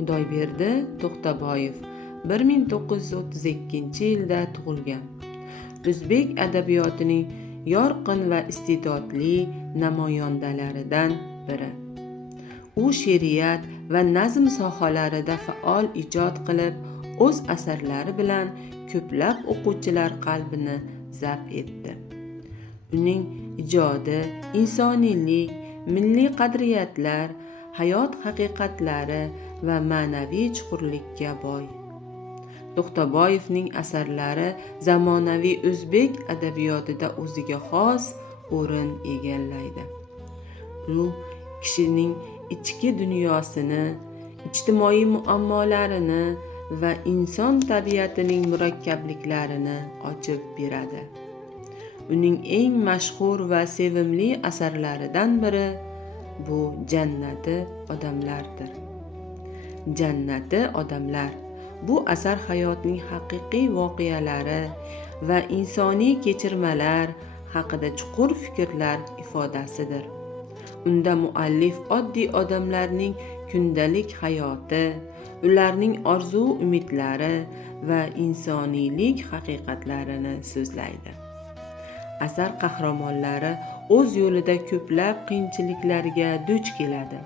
Xudoyberdi To'xtaboyev 1932-yilda tug'ilgan. O'zbek adabiyotining yorqin va iste'dodli namoyandalaridan biri. U she'riyat va nazm sohalarida faol ijod qilib, o'z asarlari bilan ko'plab o'quvchilar qalbini zabt etdi. Uning ijodi insoniylik, milliy qadriyatlar, hayot haqiqatlari va ma'naviy chuqurlikka boy. To'xtaboyevning asarlari zamonaviy o'zbek adabiyotida o'ziga xos o'rin egallaydi. U kishining ichki dunyosini, ijtimoiy muammolarini va inson tabiatining murakkabliklarini ochib beradi. Uning eng mashhur va sevimli asarlaridan biri bu Jannati odamlardir. Jannati odamlar bu asar hayotning haqiqiy voqealari va insoniy kechirmalar haqida chuqur fikrlar ifodasidir. Unda muallif oddiy odamlarning kundalik hayoti, ularning orzu-umidlari va insoniylik haqiqatlarini so'zlaydi. Asar qahramonlari o'z yo'lida ko'plab qiyinchiliklarga duch keladi,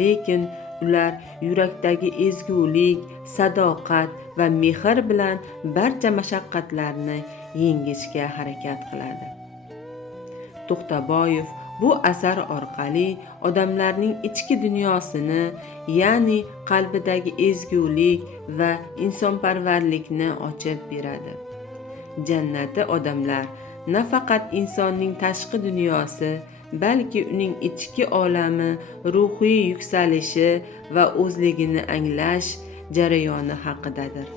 lekin ular yurakdagi ezgulik, sadoqat va mehr bilan barcha mashaqqatlarni yengishga harakat qiladi. To'xtaboyev bu asar orqali odamlarning ichki dunyosini, ya'ni qalbidagi ezgulik va insonparvarlikni ochib beradi. Jannati odamlar nafaqat insonning tashqi dunyosi, balki uning ichki olami, ruhiy yuksalishi va o'zligini anglash jarayoni haqidadir.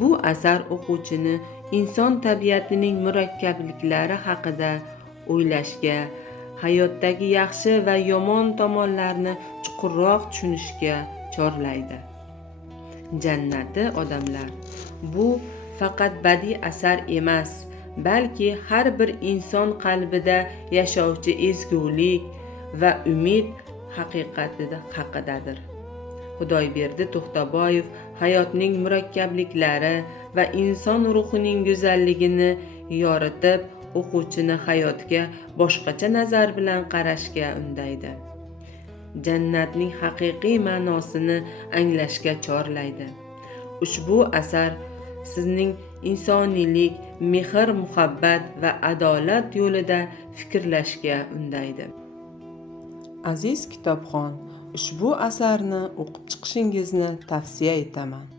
Bu asar o'quvchini inson tabiatining murakkabliklari haqida o'ylashga, hayotdagi yaxshi va yomon tomonlarni chuqurroq tushunishga chorlaydi. Jannati odamlar bu faqat badiiy asar emas, balki har bir inson qalbida yashovchi ezgulik va umid haqiqati haqidadir. Xudoyberdi To'xtaboyev hayotning murakkabliklari va inson ruhining go'zalligini yoritib, o'quvchini hayotga boshqacha nazar bilan qarashga undaydi. Jannatning haqiqiy ma'nosini anglashga chorlaydi. Ushbu asar sizning insoniylik, mehr, muhabbat va adolat yo'lida fikrlashga undaydi. Aziz kitobxon, ushbu asarni o'qib chiqishingizni tavsiya etaman.